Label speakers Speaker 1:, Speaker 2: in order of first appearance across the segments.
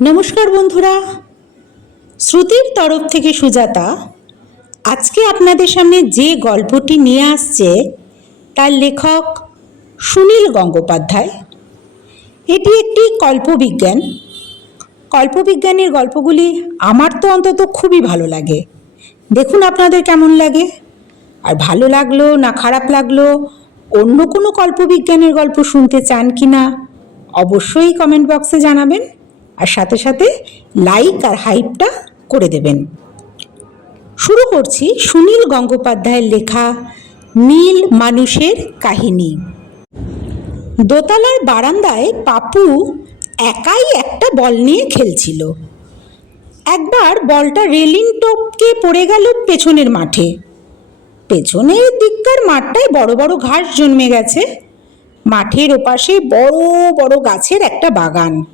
Speaker 1: নমস্কার বন্ধুরা। শ্রুতির তরফ থেকে সুজাতা, আজকে আপনাদের সামনে যে গল্পটি নিয়ে আসছে, তার লেখক সুনীল গঙ্গোপাধ্যায়। এটি একটি কল্পবিজ্ঞান। কল্পবিজ্ঞানের গল্পগুলি আমার তো অন্তত খুবই ভালো লাগে। দেখুন আপনাদের কেমন লাগে। আর ভালো লাগল না খারাপ লাগল, অন্য কোনো কল্পবিজ্ঞানের গল্প শুনতে চান কি না অবশ্যই কমেন্ট বক্সে জানাবেন। আর সাথে সাথে লাইক আর হাইপটা করে দেবেন। শুরু করছি সুনীল গঙ্গোপাধ্যায়ের লেখা নীল মানুষের কাহিনী। দোতলার বারান্দায় পাপু একাই একটা বল নিয়ে খেলছিল। একবার বলটা রেলিং টপকে পড়ে গেল পেছনের মাঠে। পেছনের দিককার মাঠটায় বড় বড় ঘাস জন্মে গেছে। মাঠের ওপাশে বড় বড় গাছের একটা বাগান।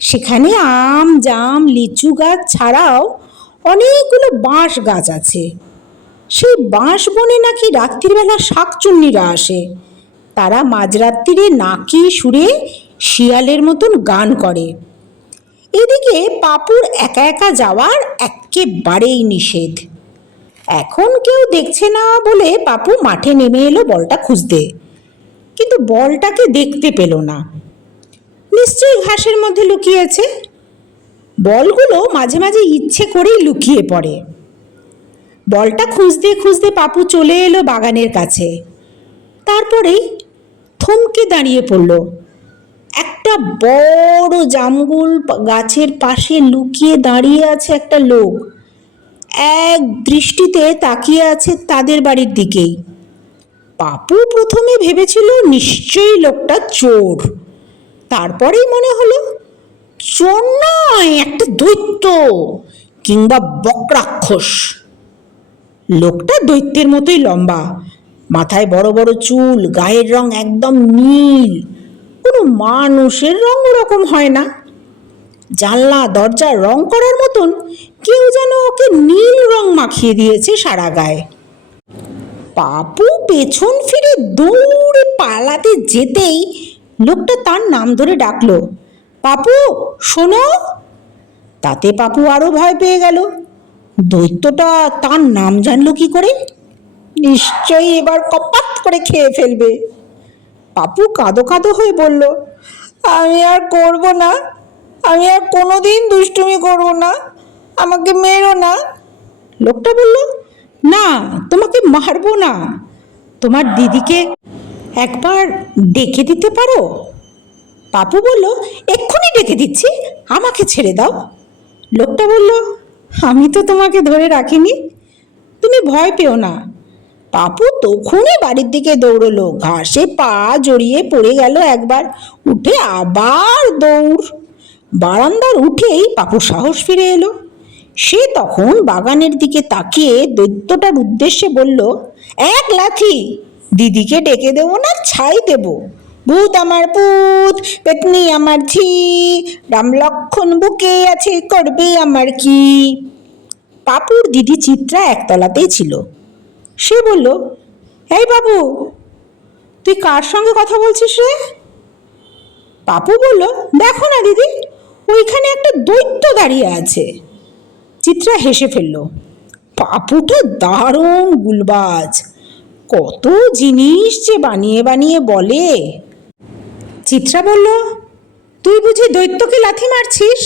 Speaker 1: সেখানে আম, জাম, লিচু গাছ ছাড়াও অনেকগুলো বাঁশ গাছ আছে। সেই বাঁশ বনে নাকি রাত্রিবেলা শাকচুন্নিরা আসে। তারা মাঝরাত্রিরে নাকি সুরে শিয়ালের মতন গান করে। এদিকে পাপুর একা একা যাওয়ার একেবারেই নিষেধ। এখন কেউ দেখছে না বলে পাপু মাঠে নেমে এলো বলটা খুঁজতে। কিন্তু বলটাকে দেখতে পেল না। নিশ্চয়ই ঘাসের মধ্যে লুকিয়েছে। বলগুলো মাঝে মাঝে ইচ্ছে করেই লুকিয়ে পড়ে। বলটা খুঁজতে খুঁজতে পাপু চলে এলো বাগানের কাছে। তারপরেই থমকে দাঁড়িয়ে পড়ল। একটা বড় জামগুল গাছের পাশে লুকিয়ে দাঁড়িয়ে আছে একটা লোক। এক দৃষ্টিতে তাকিয়ে আছে তাদের বাড়ির দিকেই। পাপু প্রথমে ভেবেছিল নিশ্চয়ই লোকটা চোর। তারপরেই মনে হলো চোর নয় একটা দৈত্য কিংবা বকরাক্ষস। লোকটা দৈত্যের মতোই লম্বা, মাথায় বড় বড় চুল, গায়ের রং একদম নীল, কোনো মানুষের রং ওরকম হয় না। জানলা, দরজা রং করার মতন কেউ যেন ওকে নীল রং মাখিয়ে দিয়েছে সারা গায়ে। পাপু পেছন ফিরে দৌড়ে পালাতে যেতেই লোকটা তার নাম ধরে ডাকলো, পাপু, শোনো। তাতে পাপু আরও ভয় পেয়ে গেল। দৈত্যটা তার নাম জানলো কি করে? নিশ্চয়ই এবার কপাত করে খেয়ে ফেলবে। পাপু কাঁদো কাঁদো হয়ে বলল, আমি আর করব না, আমি আর কোনোদিন দুষ্টুমি করব না, আমাকে মেরো না। লোকটা বলল, না, তোমাকে মারবো না। তোমার দিদিকে একবার ডেকে দিতে পারো? পাপু বলল, এক্ষুনি ডেকে দিচ্ছি, আমাকে ছেড়ে দাও। লোকটা বলল, আমি তো তোমাকে ধরে রাখিনি। তুমি ভয় পেও না। পাপু তখনই বাড়ির দিকে দৌড়লো। ঘাসে পা জড়িয়ে পড়ে গেল একবার, উঠে আবার দৌড়। বারান্দার উঠেই পাপু সাহস ফিরে এলো। সে তখন বাগানের দিকে তাকিয়ে দৈত্যটার উদ্দেশ্যে বলল, এক লাথি দিদিকে ডেকে দেবো না, ছাই দেব। ভূত আমার পুত, পেতনি আমার ঝি, রাম লক্ষণ বুকে আছে, করবে আমার কি? পাপুর দিদি চিত্রা একতলাতেই ছিল। সে বলল, এই বাবু, তুই কার সঙ্গে কথা বলছিস রে? পাপু বলল, দেখো না দিদি, ওইখানে একটা দৈত্য দাঁড়িয়ে আছে। চিত্রা হেসে ফেলল পাপুটা দারুণ গুলবাজ। কত জিনিস যে বানিয়ে বানিয়ে বলে। চিত্রা বলল, তুই বুঝি দৈত্যকে লাথি মারছিস?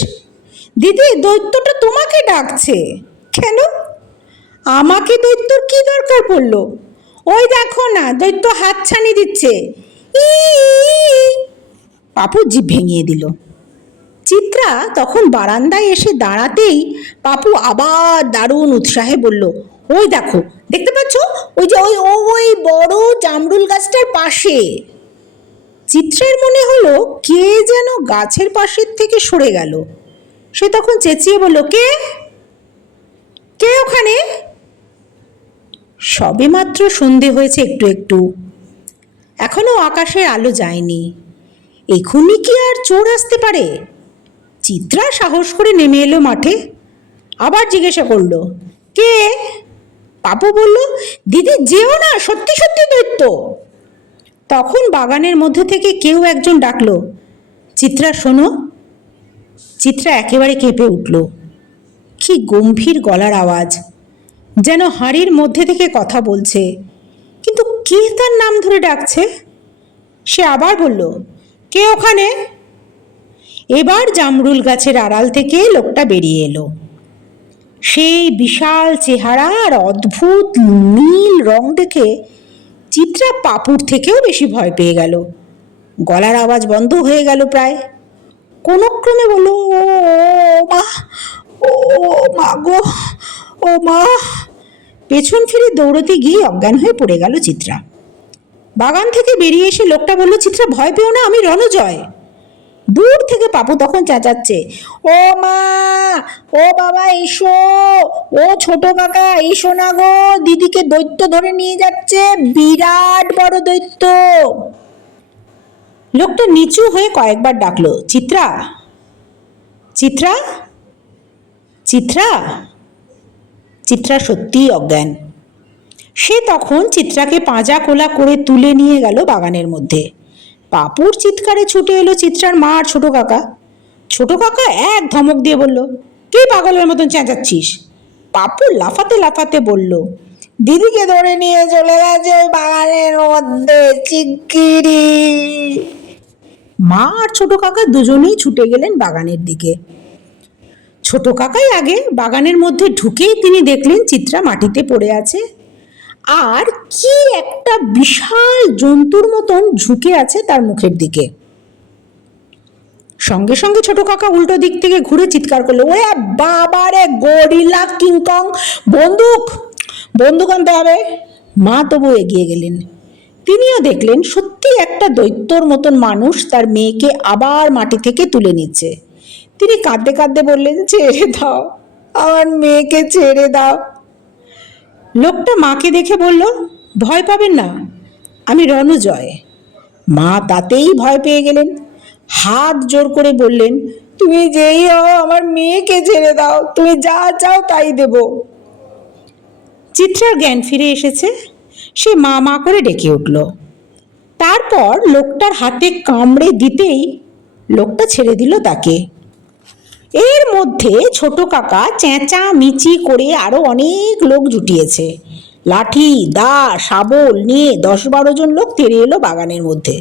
Speaker 1: দিদি, দৈত্যটা তোমাকে ডাকছে। কেন? আমাকে দৈত্যর কি দরকার পড়ল? ওই দেখো না, দৈত্য হাত ছানি দিচ্ছে পাপু জিভ ভেঙিয়ে দিল। চিত্রা তখন বারান্দায় এসে দাঁড়াতেই পাপু আবার দারুণ উৎসাহে বলল, ওই দেখো দেখতে পাচ্ছ? ওই যে ওই ওই বড় জামরুল গাছটার পাশে। চিত্রের মনে হলো কে যেন গাছের পাশের থেকে সরে গেল। সে তখন চেঁচিয়ে বলল, কে? কে ওখানে? সবেমাত্র সন্ধে হয়েছে একটু একটু। এখনও আকাশের আলো যায়নি। এখনই কি আর চোর আসতে পারে? চিত্রা সাহস করে নেমে এলো মাঠে। আবার জিজ্ঞাসা করল, কে? পাপু বলল, দিদি, যেও না, সত্যি সত্যি দৈত্য। তখন বাগানের মধ্যে থেকে কেউ একজন ডাকল, চিত্রা, শোনো। চিত্রা একেবারে কেঁপে উঠল। কি গম্ভীর গলার আওয়াজ, যেন হাড়ির মধ্যে থেকে কথা বলছে। কিন্তু কে তার নাম ধরে ডাকছে? সে আবার বলল, কে ওখানে? এবার জামরুল গাছের আড়াল থেকে লোকটা বেরিয়ে এলো। সেই বিশাল চেহারা আর অদ্ভুত নীল রং দেখে চিত্রা পাপুর থেকেও বেশি ভয় পেয়ে গেল। গলার আওয়াজ বন্ধ হয়ে গেল প্রায়। কোনো ক্রমে বলল, ও, মা ও, মা গো, ও মা। পেছন ফিরে দৌড়তে গিয়ে অজ্ঞান হয়ে পড়ে গেল চিত্রা। বাগান থেকে বেরিয়ে এসে লোকটা বলল, চিত্রা, ভয় পেও না, আমি রণজয়। দূর থেকে পাপু তখন চেঁচাচ্ছে, ও মা, ও বাবা, এসো, ও ছোট কাকা, এসো না গো, দিদিকে দৈত্য ধরে নিয়ে যাচ্ছে, বিরাট বড় দৈত্য। লোকটা নিচু হয়ে কয়েকবার ডাকলো, চিত্রা চিত্রা চিত্রা চিত্রা সত্যিই অজ্ঞান। সে তখন চিত্রাকে পাঁজা কোলা করে তুলে নিয়ে গেল বাগানের মধ্যে। পাপুর চিৎকারে ছুটে এলো চিত্রার মা আর ছোট কাকা। ছোট কাকা এক ধমক দিয়ে বলল, কে পাগলের মতন চেঁচাচ্ছিস? পাপু লাফাতে লাফাতে বলল, দিদিকে ধরে নিয়ে চলে গেছে বাগানের মধ্যে চিকিরি মা আর ছোট কাকা দুজনেই ছুটে গেলেন বাগানের দিকে। ছোট কাকাই আগে বাগানের মধ্যে ঢুকেই তিনি দেখলেন চিত্রা মাটিতে পড়ে আছে। আর কি একটা বিশাল জন্তুর মতন ঝুঁকে আছে তার মুখের দিকে। সঙ্গে সঙ্গে ছোট কাকা উল্টো দিক থেকে ঘুরে চিৎকার করল, ওরে বাবারে গরিলা কিংকং বন্দুক বন্দুক আনতে হবে। মা তবু এগিয়ে গেলেন। তিনিও দেখলেন সত্যি একটা দৈত্যর মতন মানুষ তার মেয়েকে আবার মাটি থেকে তুলে নিচ্ছে। তিনি কাঁদতে কাঁদতে বললেন, ছেড়ে দাও, আমার মেয়েকে ছেড়ে দাও। লোকটা মাকে দেখে বলল, ভয় পাবেন না, আমি রণজয়। মা তাতেই ভয় পেয়ে গেলেন। হাত জোর করে বললেন, তুমি যেই হও, আমার মেয়েকে ছেড়ে দাও, তুমি যা চাও তাই দেব। চিত্রার জ্ঞান ফিরে এসেছে, সে মা মা করে ডেকে উঠল। তারপর লোকটার হাতে কামড়ে দিতেই লোকটা ছেড়ে দিল তাকে। এর মধ্যে ছোট কাকা চেঁচা মিচি করে আরও অনেক লোক জুটিয়েছে। লাঠি, দা, শাবল নিয়ে দশ বারো জন লোক তেড়ে এলো বাগানের মধ্যে।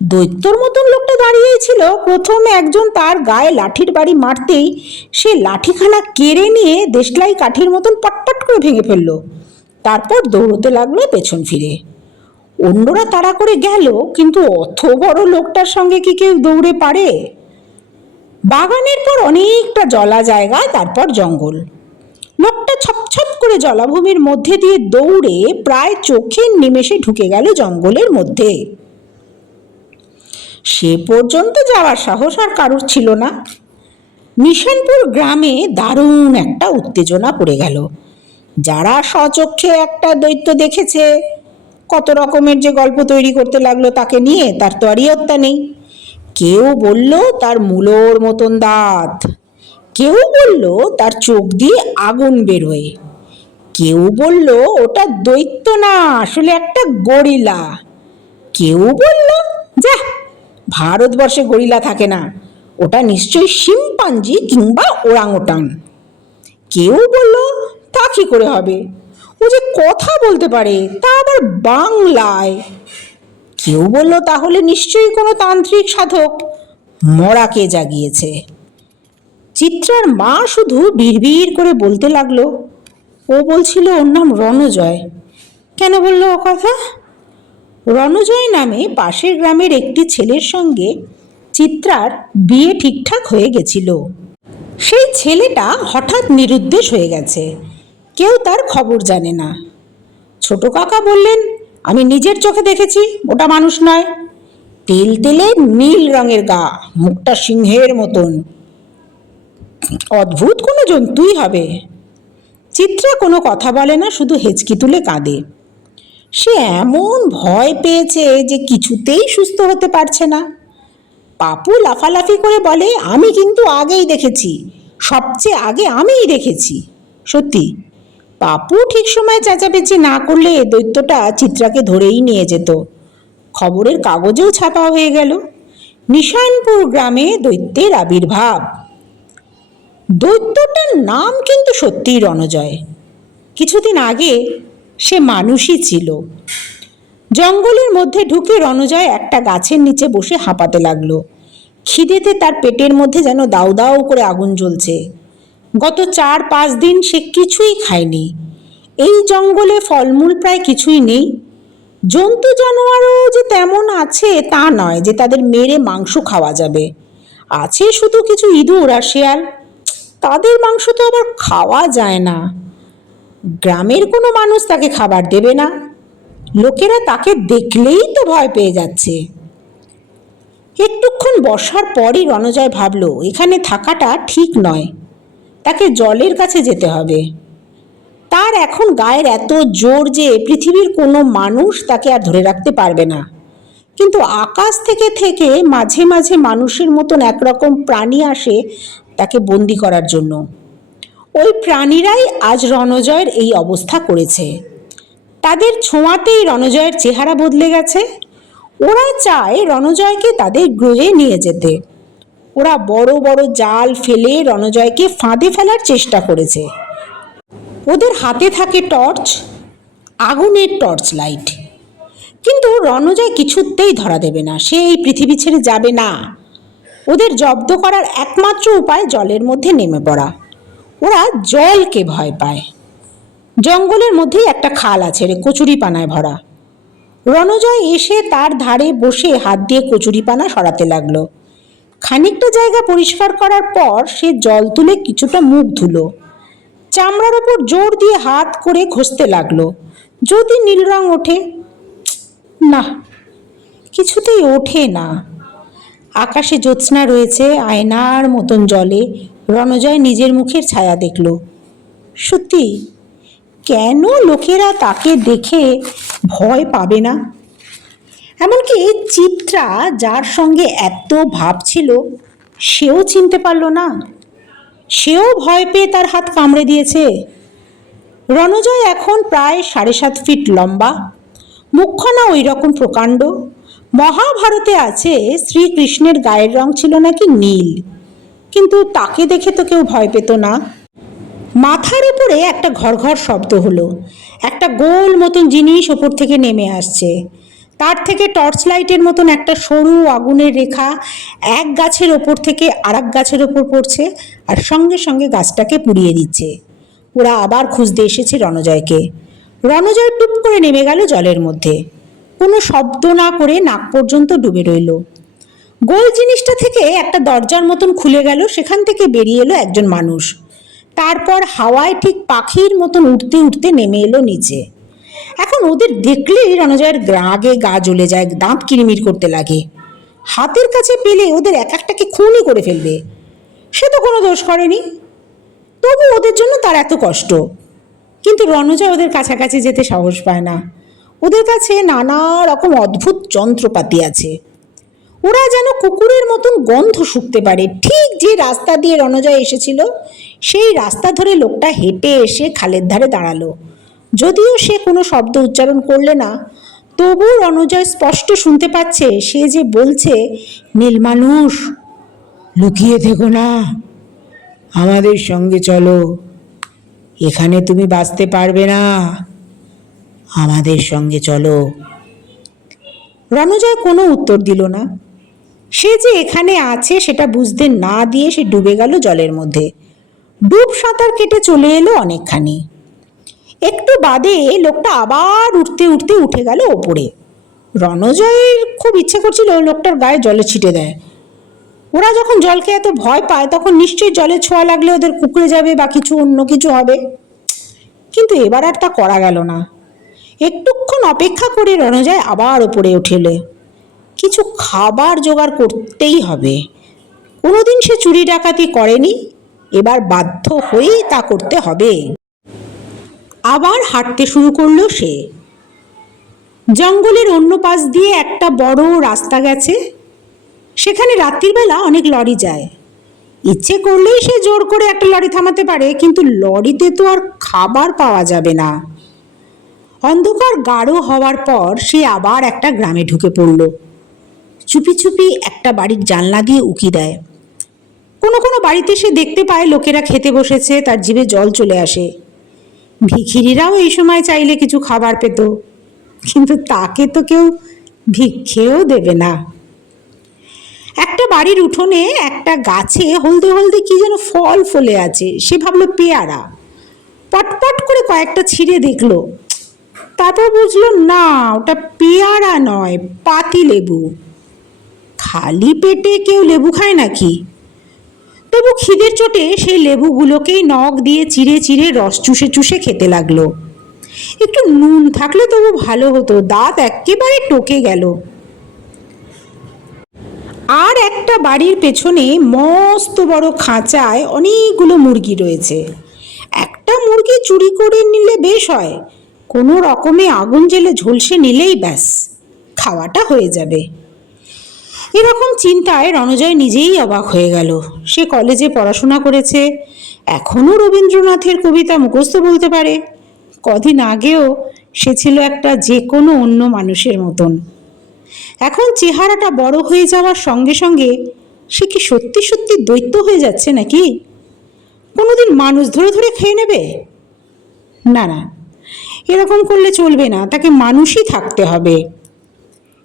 Speaker 1: দৈত্যর মতন লোকটা দাঁড়িয়েই ছিল। প্রথমে একজন তার গায়ে লাঠির বাড়ি মারতেই সে লাঠিখানা কেড়ে নিয়ে দেশলাই কাঠির মতন পটপট করে ভেঙে ফেলল। তারপর দৌড়তে লাগল পেছন ফিরে। অন্যরা তাড়া করে গেল, কিন্তু অত বড় লোকটার সঙ্গে কি কেউ দৌড়ে পারে? বাগানের পর অনেকটা জলা জায়গা, তারপর জঙ্গল। লোকটা ছপছপ করে জলাভূমির মধ্যে দিয়ে দৌড়ে প্রায় চোখের নিমেষে ঢুকে গেল জঙ্গলের মধ্যে। সে পর্যন্ত যাওয়ার সাহস আর কারুর ছিল না। নিশানপুর গ্রামে দারুণ একটা উত্তেজনা পড়ে গেল। যারা স্বচক্ষে একটা দৈত্য দেখেছে, কত রকমের যে গল্প তৈরি করতে লাগল তাকে নিয়ে তার তো আর ইয়ত্তা নেই। কেউ বলল তার মূলোর মতন দাঁত। কেউ বলল তার চোখ দিয়ে আগুন বেরোয়। কেউ বলল, ওটা দৈত্য না, আসলে একটা গরিলা। কেউ বলল যা ভারতবর্ষে গরিলা থাকে না, ওটা নিশ্চয়ই শিম্পাঞ্জি কিংবা ওরাং ওরাংওটান কেউ বলল, তা কি করে হবে? ও যে কথা বলতে পারে, তা আবার বাংলায়। কেউ বলল, তাহলে নিশ্চয়ই কোনো তান্ত্রিক সাধক মরাকে জাগিয়েছে। চিত্রার মা শুধু বিড়বিড় করে বলতে লাগল, ও বলছিল ওর নাম রণজয়। কেন বলল ও কথা? রণজয় নামে পাশের গ্রামের একটি ছেলের সঙ্গে চিত্রার বিয়ে ঠিকঠাক হয়ে গেছিল। সেই ছেলেটা হঠাৎ নিরুদ্দেশ হয়ে গেছে। কেউ তার খবর জানে না। ছোট কাকা বললেন আমি নিজের চোখে দেখেছি, ওটা মানুষ নয়। তেল তেলে নীল রঙের গা, মুখটা সিংহের মতন। অদ্ভুত কোনো জন্তুই হবে। চিত্রা কোনো কথা বলে না, শুধু হেঁচকি তুলে কাঁদে। সে এমন ভয় পেয়েছে যে কিছুতেই সুস্থ হতে পারছে না। পাপু লাফালাফি করে বলে, আমি কিন্তু আগেই দেখেছি। সবচেয়ে আগে আমিই দেখেছি। সত্যি পাপু ঠিক সময় চেঁচামেচি না করলে দৈত্যটা চিত্রাকে ধরেই নিয়ে যেত। খবরের কাগজেও ছাপা হয়ে গেল, নিশানপুর গ্রামে দৈত্যের আবির্ভাব। দৈত্যটার নাম কিন্তু সত্যিই রণজয়। কিছুদিন আগে সে মানুষই ছিল। জঙ্গলের মধ্যে ঢুকে রণজয় একটা গাছের নিচে বসে হাঁপাতে লাগল। খিদেতে তার পেটের মধ্যে যেন দাউ দাউ করে আগুন জ্বলছে। গত চার পাঁচ দিন সে কিছুই খায়নি। এই জঙ্গলে ফলমূল প্রায় কিছুই নেই। জন্তু জানোয়ারও যে তেমন আছে তা নয় যে তাদের মেরে মাংস খাওয়া যাবে। আছে শুধু কিছু ইঁদুর আর শেয়াল। তাদের মাংস তো আবার খাওয়া যায় না। গ্রামের কোনো মানুষ তাকে খাবার দেবে না। লোকেরা তাকে দেখলেই তো ভয় পেয়ে যাচ্ছে। একটুক্ষণ বসার পরই রণজয় ভাবল, এখানে থাকাটা ঠিক নয়। তাকে জলের কাছে যেতে হবে। তার এখন গায়ের এত জোর যে পৃথিবীর কোনো মানুষ তাকে আর ধরে রাখতে পারবে না। কিন্তু আকাশ থেকে থেকে মাঝে মাঝে মানুষের মতন একরকম প্রাণী আসে তাকে বন্দি করার জন্য। ওই প্রাণীরাই আজ রণজয়ের এই অবস্থা করেছে। তাদের ছোঁয়াতেই রণজয়ের চেহারা বদলে গেছে। ওরা চায় রণজয়কে তাদের গ্রহে নিয়ে যেতে। ওরা বড় বড় জাল ফেলে রণজয়কে ফাঁদে ফেলার চেষ্টা করেছে। ওদের হাতে থাকে টর্চ, আগুনের টর্চ লাইট। কিন্তু রণজয় কিছুতেই ধরা দেবে না, সে এই পৃথিবী ছেড়ে যাবে না। ওদের জব্দ করার একমাত্র উপায় জলের মধ্যে নেমে পড়া। ওরা জলকে ভয় পায়। জঙ্গলের মধ্যেই একটা খাল আছে রে কচুরি পানায় ভরা। রণজয় এসে তার ধারে বসে হাত দিয়ে কচুরি পানা সরাতে লাগল। খানিকটা জায়গা পরিষ্কার করার পর সে জল তুলে কিছুটা মুখ ধুলো। চামড়ার ওপর জোর দিয়ে হাত করে ঘষতে লাগল। যদি নীল রং ওঠে, না, কিছুতেই ওঠে না। আকাশে জ্যোৎস্না রয়েছে, আয়নার মতন জলে। রণজয় নিজের মুখের ছায়া দেখল। সত্যি, কেন লোকেরা তাকে দেখে ভয় পাবে না? এমনকি চিত্রা যার সঙ্গে এত ভাব ছিল, সেও চিনতে পারল না। সেও ভয় পেয়ে তার হাত কামড়ে দিয়েছে। রণজয় এখন প্রায় সাড়ে সাত ফিট লম্বা, মুখখানা ওই রকম প্রকাণ্ড। মহাভারতে আছে শ্রীকৃষ্ণের গায়ের রং ছিল নাকি নীল, কিন্তু তাকে দেখে তো কেউ ভয় পেত না। মাথার উপরে একটা ঘর ঘর শব্দ হলো, একটা গোল মতন জিনিস ওপর থেকে নেমে আসছে। তার থেকে টর্চ লাইটের মতন একটা সরু আগুনের রেখা এক গাছের ওপর থেকে আরেক গাছের ওপর পড়ছে আর সঙ্গে সঙ্গে গাছটাকে পুড়িয়ে দিচ্ছে। ওরা আবার খুঁজতে এসেছে রণজয়কে। রণজয় টুপ করে নেমে গেল জলের মধ্যে। কোনো শব্দ না করে নাক পর্যন্ত ডুবে রইল। গোল জিনিসটা থেকে একটা দরজার মতন খুলে গেল, সেখান থেকে বেরিয়ে এলো একজন মানুষ। তারপর হাওয়ায় ঠিক পাখির মতন উঠতে উঠতে নেমে এলো নিচে। এখন ওদের দেখলেই রণজয়ের রাগে গা জ্বলে যায়, দাঁত কিরিমির করতে লাগে। হাতের কাছে পেলে ওদের এক একটাকে খুনই করে ফেলবে। সে তো কোনো দোষ করেনি। তবু ওদের জন্য তার এত কষ্ট। কিন্তু রণজয় ওদের কাছাকাছি যেতে সাহস পায় না। ওদের কাছে নানা রকম অদ্ভুত যন্ত্রপাতি আছে। ওরা যেন কুকুরের মতন গন্ধ শুকতে পারে। ঠিক যে রাস্তা দিয়ে রণজয় এসেছিল, সেই রাস্তা ধরে লোকটা হেঁটে এসে খালের ধারে দাঁড়াল। যদিও সে কোনো শব্দ উচ্চারণ করলে না তবু রণজয় স্পষ্ট শুনতে পাচ্ছে, সে যে বলছে, নীল মানুষ, লুকিয়ে থেকো না, আমাদের সঙ্গে চলো, এখানে তুমি বাঁচতে পারবে না, আমাদের সঙ্গে চলো। রণজয় কোনো উত্তর দিল না। সে যে এখানে আছে সেটা বুঝতে না দিয়ে সে ডুবে গেল জলের মধ্যে। ডুব সাঁতার কেটে চলে এলো অনেকখানি। একটু বাদে লোকটা আবার উঠতে উঠতে উঠে গেল ওপরে। রণজয়ের খুব ইচ্ছে করছিল লোকটার গায়ে জলে ছিটে দেয়। ওরা যখন জলকে এত ভয় পায়, তখন নিশ্চয়ই জলে ছোঁয়া লাগলে ওদের কুকুরে যাবে বা কিছু অন্য কিছু হবে। কিন্তু এবার আর তা করা গেল না। একটুক্ষণ অপেক্ষা করে রণজয় আবার ওপরে উঠেলে। কিছু খাবার জোগাড় করতেই হবে। কোনোদিন সে চুরি ডাকাতি করেনি। এবার বাধ্য হয়েই তা করতে হবে। আবার হাঁটতে শুরু করল সে। জঙ্গলের অন্য পাশ দিয়ে একটা বড় রাস্তা গেছে। সেখানে রাত্রিবেলা অনেক লরি যায়। ইচ্ছে করলেই সে জোর করে একটা লরি থামাতে পারে, কিন্তু লরিতে তো আর খাবার পাওয়া যাবে না। অন্ধকার গাঢ় হওয়ার পর সে আবার একটা গ্রামে ঢুকে পড়ল। চুপি চুপি একটা বাড়ির জানলা দিয়ে উকি দেয়। কোনো কোনো বাড়িতে সে দেখতে পায় লোকেরা খেতে বসেছে, তার জিভে জল চলে আসে। ভিখিরিরাও এই সময় চাইলে কিছু খাবার পেত, কিন্তু তাকে তো কেউ ভিক্ষেও দেবে না। একটা বাড়ির উঠোনে একটা গাছে হলদে হলদে কি যেন ফল ফলে আছে, সে ভাবলো পেয়ারা। পটপট করে কয়েকটা ছিঁড়ে দেখল। তারপর বুঝলো না, ওটা পেয়ারা নয়, পাতি লেবু। খালি পেটে কেউ লেবু খায় নাকি? তবু খিদের চোটে সেই লেবুগুলোকেই নখ দিয়ে চিড়ে চিড়ে রস চুষে চুষে খেতে লাগল। একটু নুন থাকলে তবু ভালো হতো, দাঁত একেবারে টকে গেল। আর একটা বাড়ির পেছনে মস্ত বড় খাঁচায় অনেকগুলো মুরগি রয়েছে। একটা মুরগি চুরি করে নিলে বেশ হয়, কোনো রকমে আগুন জেলে ঝলসে নিলেই ব্যাস, খাওয়াটা হয়ে যাবে। এরকম চিন্তায় রণজয় নিজেই অবাক হয়ে গেল। সে কলেজে পড়াশোনা করেছে। এখনও রবীন্দ্রনাথের কবিতা মুখস্থ বলতে পারে। কদিন আগেও সে ছিল একটা যে কোনো অন্য মানুষের মতন। এখন চেহারাটা বড় হয়ে যাওয়ার সঙ্গে সঙ্গে সে কি সত্যি সত্যি দৈত্য হয়ে যাচ্ছে নাকি? কোনোদিন মানুষ ধরে ধরে খেয়ে নেবে? না না। এরকম করলে চলবে না। তাকে মানুষই থাকতে হবে।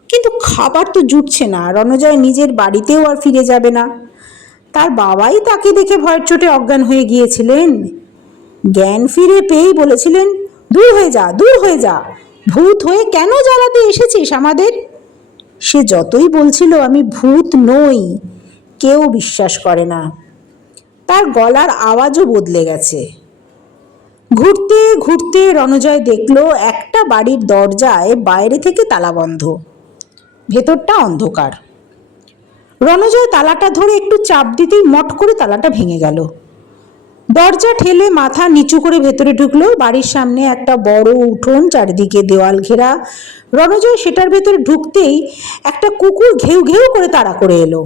Speaker 1: কিন্তু খাবার তো জুটছে না। রণজয় নিজের বাড়িতেও আর ফিরে যাবে না। তার বাবাই তাকে দেখে ভয়ের চোটে অজ্ঞান হয়ে গিয়েছিলেন। জ্ঞান ফিরে পেয়েই বলেছিলেন, দূর হয়ে যা, দূর হয়ে যা। ভূত হয়ে কেন জ্বালাতে এসেছিস আমাদের? সে যতই বলছিল, আমি ভূত নই, কেউ বিশ্বাস করে না। তার গলার আওয়াজও বদলে গেছে। ঘুরতে ঘুরতে রণজয় দেখল, একটা বাড়ির দরজায় বাইরে থেকে তালা বন্ধ। ভেতরটা অন্ধকার। রণজয় তালাটা ধরে একটু চাপ দিতেই মট করে তালাটা ভেঙে গেল। দরজা ঠেলে মাথা নিচু করে ভেতরে ঢুকলো। বাড়ির সামনে একটা বড় উঠোন, চারিদিকে দেওয়াল ঘেরা। রণজয় সেটার ভেতরে ঢুকতেই একটা কুকুর ঘেউ ঘেউ করে তাড়া করে এলো।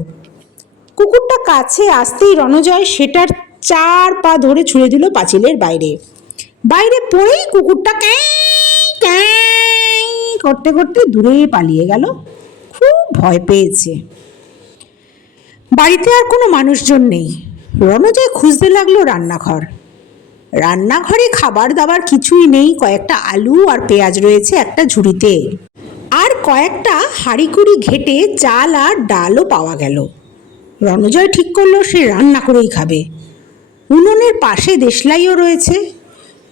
Speaker 1: কুকুরটা কাছে আসতেই রণজয় সেটার চার পা ধরে ছুঁড়ে দিল পাঁচিলের বাইরে। বাইরে পড়েই কুকুরটা ক্যাঁ ক্যাঁ, করতে করতে দূরে পালিয়ে গেল। ভয় পেয়েছে। বাড়িতে আর কোনো মানুষজন নেই। রণজয় খুঁজতে লাগল রান্নাঘর। রান্নাঘরে খাবার দাবার কিছুই নেই, কয়েকটা আলু আর পেঁয়াজ রয়েছে একটা ঝুড়িতে। আর কয়েকটা হাঁড়িকুড়ি ঘেটে চাল আর ডালও পাওয়া গেল। রণজয় ঠিক করল সে রান্না করেই খাবে। উনুনের পাশে দেশলাইও রয়েছে।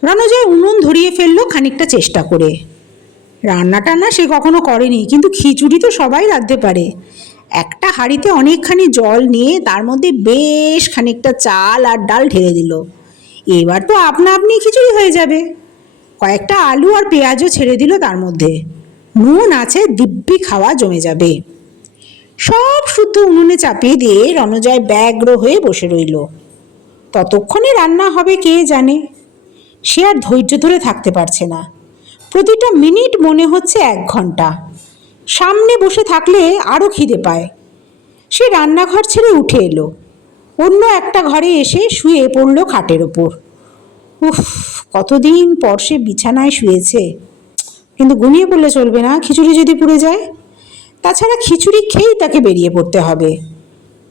Speaker 1: রণজয় উনুন ধরিয়ে ফেলল খানিকটা চেষ্টা করে। রান্না টান্না সে কখনো করেনি, কিন্তু খিচুড়ি তো সবাই রাঁধতে পারে। একটা হাঁড়িতে অনেকখানি জল নিয়ে তার মধ্যে বেশ খানিকটা চাল আর ডাল ঢেলে দিল। এবার তো আপনা আপনি খিচুড়ি হয়ে যাবে। কয়েকটা আলু আর পেঁয়াজও ছেড়ে দিল তার মধ্যে। নুন আছে, দিব্যি খাওয়া জমে যাবে। সব শুদ্ধ উনুনে চাপিয়ে দিয়ে রণজয় ব্যগ্র হয়ে বসে রইল। ততক্ষণে রান্না হবে কে জানে? সে আর ধৈর্য ধরে থাকতে পারছে না। প্রতিটা মিনিট মনে হচ্ছে এক ঘণ্টা। সামনে বসে থাকলে আরও খিদে পায়। সে রান্নাঘর ছেড়ে উঠে এলো। অন্য একটা ঘরে এসে শুয়ে পড়ল খাটের ওপর। উফ, কতদিন পর সে বিছানায় শুয়েছে। কিন্তু ঘুমিয়ে পড়লে চলবে না, খিচুড়ি যদি পুড়ে যায়। তাছাড়া খিচুড়ি খেয়েই তাকে বেরিয়ে পড়তে হবে।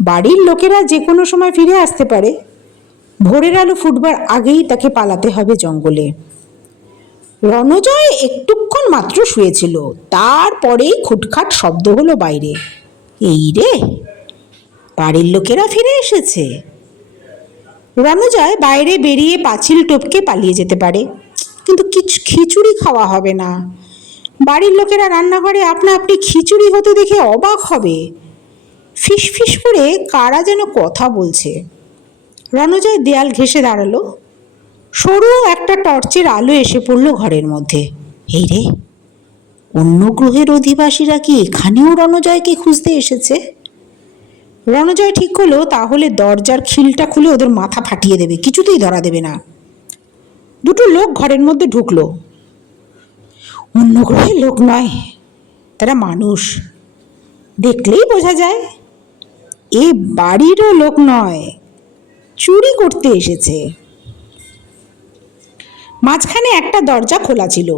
Speaker 1: বাড়ির লোকেরা যে কোনো সময় ফিরে আসতে পারে। ভোরের আলো ফুটবার আগেই তাকে পালাতে হবে জঙ্গলে। রণজয় একটুক্ষণ মাত্র শুয়েছিল, তারপরেই খুটখাট শব্দ হলো বাইরে। এই রে, বাড়ির লোকেরা ফিরে এসেছে। রণজয় বাইরে বেরিয়ে পাঁচিল টপকে পালিয়ে যেতে পারে। কিন্তু কিছু খিচুড়ি খাওয়া হবে না। বাড়ির লোকেরা রান্নাঘরে আপনা আপনি খিচুড়ি হতে দেখে অবাক হবে। ফিস ফিস করে কারা যেন কথা বলছে। রণজয় দেয়াল ঘেঁষে দাঁড়াল। সরু একটা টর্চের আলো এসে পড়ল ঘরের মধ্যে। এই রে, অন্য গ্রহের অধিবাসীরা কি এখানেও রণজয়কে খুঁজতে এসেছে? রণজয় ঠিক করল, তাহলে দরজার খিলটা খুলে ওদের মাথা ফাটিয়ে দেবে, কিছুতেই ধরা দেবে না। দুটো লোক ঘরের মধ্যে ঢুকলো। অন্য গ্রহের লোক নয়, তারা মানুষ। দেখলেই বোঝা যায়, এ বাড়িরও লোক নয়, চুরি করতে এসেছে। মাঝখানে একটা দরজা খোলা ছিল।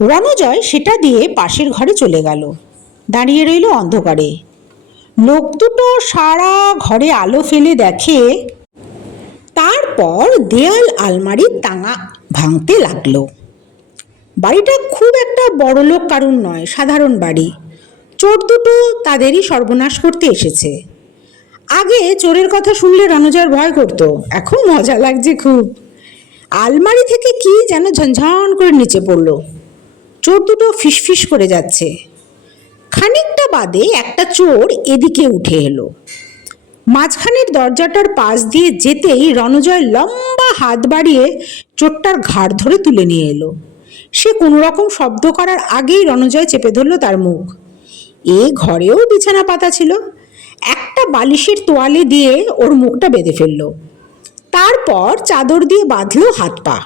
Speaker 1: রণজয় সেটা দিয়ে পাশের ঘরে চলে গেল। দাঁড়িয়ে রইল অন্ধকারে। লোক দুটো সারা ঘরে আলো ফেলে দেখে তারপর দেয়াল আলমারির তাঙা ভাঙতে লাগল। বাড়িটা খুব একটা বড়লোক কারণ নয়, সাধারণ বাড়ি। চোর দুটো তাদেরই সর্বনাশ করতে এসেছে। আগে চোরের কথা শুনলে রণজার ভয় করত, এখন মজা লাগছে খুব। আলমারি থেকে কি যেন ঝনঝন করে নিচে পড়ল। চোর দুটো ফিসফিস করে যাচ্ছে। খানিকটা বাদে একটা চোর এদিকে উঠে এলো। মাঝখানের দরজাটার পাশ দিয়ে যেতেই রণজয় লম্বা হাত বাড়িয়ে চোরটার ঘাড় ধরে তুলে নিয়ে এলো। সে কোনো রকম শব্দ করার আগেই রণজয় চেপে ধরলো তার মুখ। এ ঘরেও বিছানা পাতা ছিল। একটা বালিশের তোয়ালে দিয়ে ওর মুখটা বেঁধে ফেলল। তারপর চাদর দিয়ে বাঁধলো হাত পা।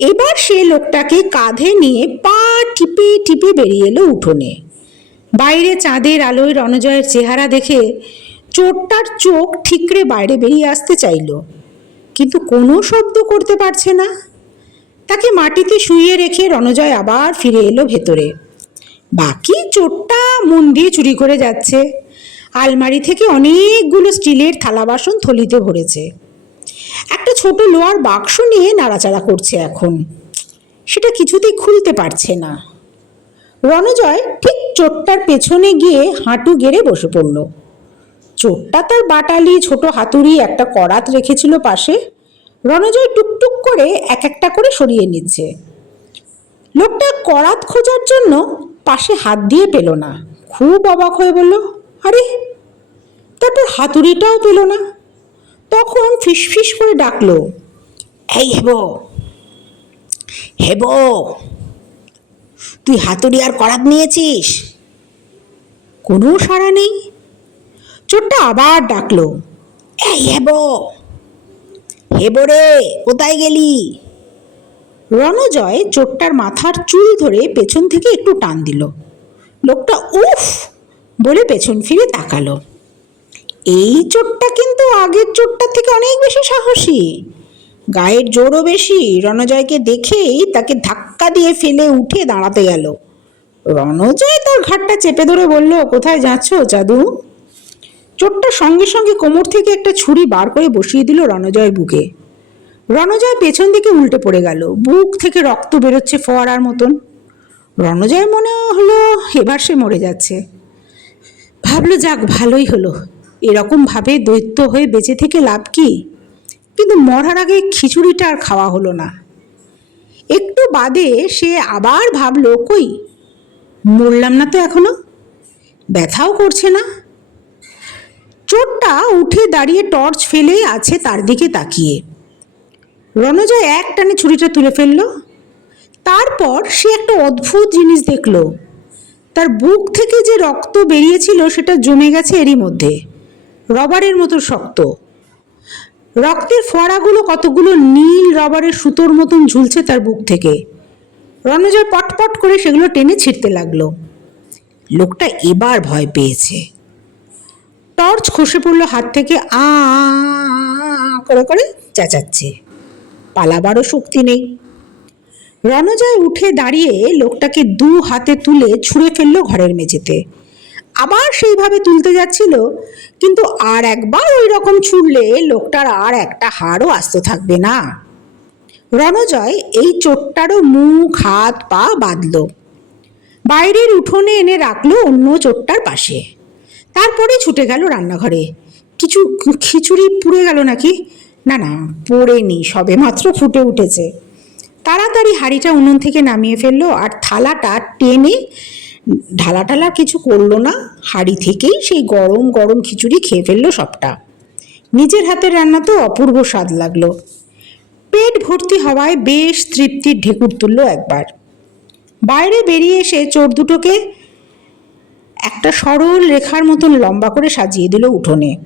Speaker 1: এবার সে লোকটাকে কাঁধে নিয়ে পা টিপে টিপে বেরিয়ে এলো উঠোনে। বাইরে চাঁদের আলোয় রণজয়ের চেহারা দেখে চোরটার চোখ ঠিকরে বাইরে বেরিয়ে আসতে চাইল। কিন্তু কোনো শব্দ করতে পারছে না। তাকে মাটিতে শুইয়ে রেখে রণজয় আবার ফিরে এলো ভেতরে। বাকি চোরটা মন দিয়ে চুরি করে যাচ্ছে। আলমারি থেকে অনেকগুলো স্টিলের থালা বাসন থলিতে ভরেছে। একটা ছোট লোহার বাক্স নিয়ে নাড়াচাড়া করছে এখন। সেটা কিছুতেই খুলতে পারছে না। রণজয় ঠিক চোরটার পেছনে গিয়ে হাঁটু গেড়ে বসে পড়ল। চোরটা তার বাটালি, ছোট হাতুড়ি, একটা করাত রেখেছিল পাশে। রণজয় টুকটুক করে এক একটা করে সরিয়ে নিচ্ছে। লোকটা করাত খোঁজার জন্য পাশে হাত দিয়ে পেল না। খুব অবাক হয়ে বলল, আরে, তারপর হাতুড়িটাও পেল না। তখন ফিসফিস করে ডাকলো, এই হেব হেব, তুই হাতুড়ি আর করাত নিয়েছিস? কোনো সাড়া নেই। চোরটা আবার ডাকলো, এই হেব হেব রে, কোথায় গেলি? রণজয় চোরটার মাথার চুল ধরে পেছন থেকে একটু টান দিল। লোকটা উফ বলে পেছন ফিরে তাকালো। এই চোরটা কিন্তু আগের চোরটার থেকে অনেক বেশি সাহসী। গায়ের জোরও বেশি। রণজয়কে দেখেই তাকে ধাক্কা দিয়ে ফেলে উঠে দাঁড়াতে গেল। রণজয় তার ঘাটটা চেপে ধরে বলল, কোথায় যাচ্ছ, জাদু? চোরটা সঙ্গে সঙ্গে কোমর থেকে একটা ছুরি বার করে বসিয়ে দিল রণজয়ের বুকে। রণজয় পেছন দিকে উল্টে পড়ে গেল। বুক থেকে রক্ত বেরোচ্ছে ফোয়ারার মতন। রণজয় মনে হলো এবার সে মরে যাচ্ছে। ভাবলো, যাক, ভালোই হলো। এরকমভাবে দৈত্য হয়ে বেঁচে থেকে লাভ কি? কিন্তু মরার আগে খিচুড়িটা আর খাওয়া হলো না। একটু বাদে সে আবার ভাবলো, কই, মরলাম না তো এখনও? ব্যথাও করছে না? চোরটা উঠে দাঁড়িয়ে টর্চ ফেলে আছে তার দিকে তাকিয়ে। রণজয় এক টানে ছুরিটা তুলে ফেলল। তারপর সে একটা অদ্ভুত জিনিস দেখল। তার বুক থেকে যে রক্ত বেরিয়েছিল সেটা জমে গেছে এরই মধ্যে। রবারের মতো শক্ত। রক্তের ফোয়ারাগুলো কতগুলো নীল রবারের সুতোর মতন ঝুলছে তার বুক থেকে। রণজয় পটপট করে সেগুলো টেনে ছিঁড়তে লাগল। লোকটা এবার ভয় পেয়েছে। টর্চ খসে পড়ল হাত থেকে, আ, করে করে চেঁচাচ্ছে। পালাবারও শক্তি নেই। রণজয় উঠে দাঁড়িয়ে লোকটাকে দু হাতে তুলে ছুঁড়ে ফেলল ঘরের মেঝেতে। আবার সেইভাবে তুলতে যাচ্ছিল, কিন্তু আর একবার ওই রকম ছুড়লে লোকটার আর একটা হাড়ও আস্ত থাকবে না। রণজয় এই চোটটারও মুখ, হাত, পা বাঁধল। বাইরের উঠোনে এনে রাখল অন্য চোটটার পাশে। তারপরে ছুটে গেল রান্নাঘরে। কিছু খিচুড়ি পুড়ে গেল নাকি? না না, পোড়েনি সবে মাত্র ফুটে উঠেছে। তাড়াতাড়ি হাঁড়িটা উনুন থেকে নামিয়ে ফেলল আর থালাটা টেনে ঢালা ঢালা কিছু করল না, হাঁড়ি থেকেই সেই গরম গরম খিচুড়ি খেয়ে ফেলল সবটা। নিজের হাতের রান্না তো অপূর্ব স্বাদ লাগল। পেট ভর্তি হওয়ায় বেশ তৃপ্তির ঢেকুর তুলল একবার। বাইরে বেরিয়ে এসে চোর দুটোকে একটা সরল রেখার মতন লম্বা করে সাজিয়ে দিল উঠোনে।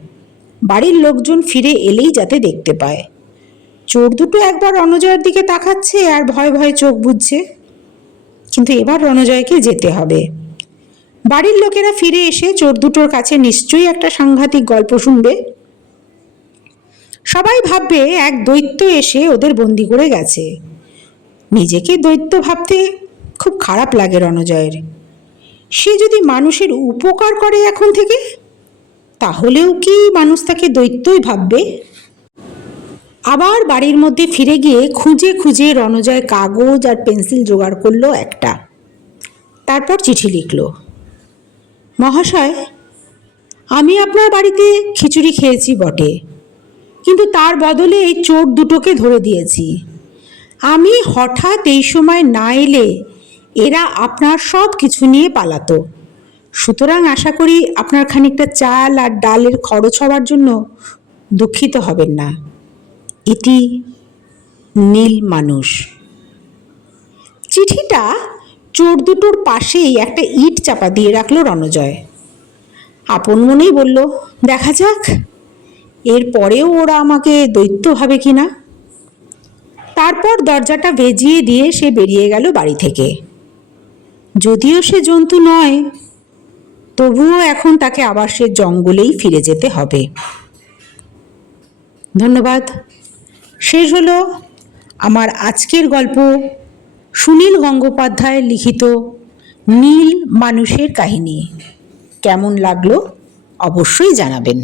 Speaker 1: বাড়ির লোকজন ফিরে এলেই যাতে দেখতে পায়। চোর দুটো একবার রণজয়ের দিকে তাকাচ্ছে আর ভয় ভয়ে চোখ বুঝছে কিন্তু এবার রণজয়কে যেতে হবে। বাড়ির লোকেরা ফিরে এসে চোর দুটোর কাছে নিশ্চয়ই একটা সাংঘাতিক গল্প শুনবে। সবাই ভাববে এক দৈত্য এসে ওদের বন্দি করে গেছে। নিজেকে দৈত্য ভাবতে খুব খারাপ লাগে রণজয়ের। সে যদি মানুষের উপকার করে এখন থেকে, তাহলেও কি মানুষ তাকে দৈত্যই ভাববে? আবার বাড়ির মধ্যে ফিরে গিয়ে খুঁজে খুঁজে রণজয় কাগজ আর পেন্সিল জোগাড় করল একটা। তারপর চিঠি লিখল। মহাশয়, আমি আপনার বাড়িতে খিচুড়ি খেয়েছি বটে, কিন্তু তার বদলে এই চোর দুটোকে ধরে দিয়েছি। আমি হঠাৎ এই সময় না এলে এরা আপনার সব কিছু নিয়ে পালাতো। সুতরাং আশা করি আপনার খানিকটা চাল আর ডালের খরচ হওয়ার জন্য দুঃখিত হবেন না। এটি নীল মানুষ। চিঠিটা চোর দুটোর পাশেই একটা ইট চাপা দিয়ে রাখল রণজয়। আপন মনেই বলল, দেখা যাক, এর পরেও ওরা আমাকে দৈত্য ভাবে কি না তারপর দরজাটা ভেজিয়ে দিয়ে সে বেরিয়ে গেল বাড়ি থেকে। যদিও সে জন্তু নয়, তবুও এখন তাকে আবার সে জঙ্গলেই ফিরে যেতে হবে। ধন্যবাদ। শেষ হলো আমার আজকের গল্প সুনীল গঙ্গোপাধ্যায়ের লিখিত নীল মানুষের কাহিনী। কেমন লাগল অবশ্যই জানাবেন।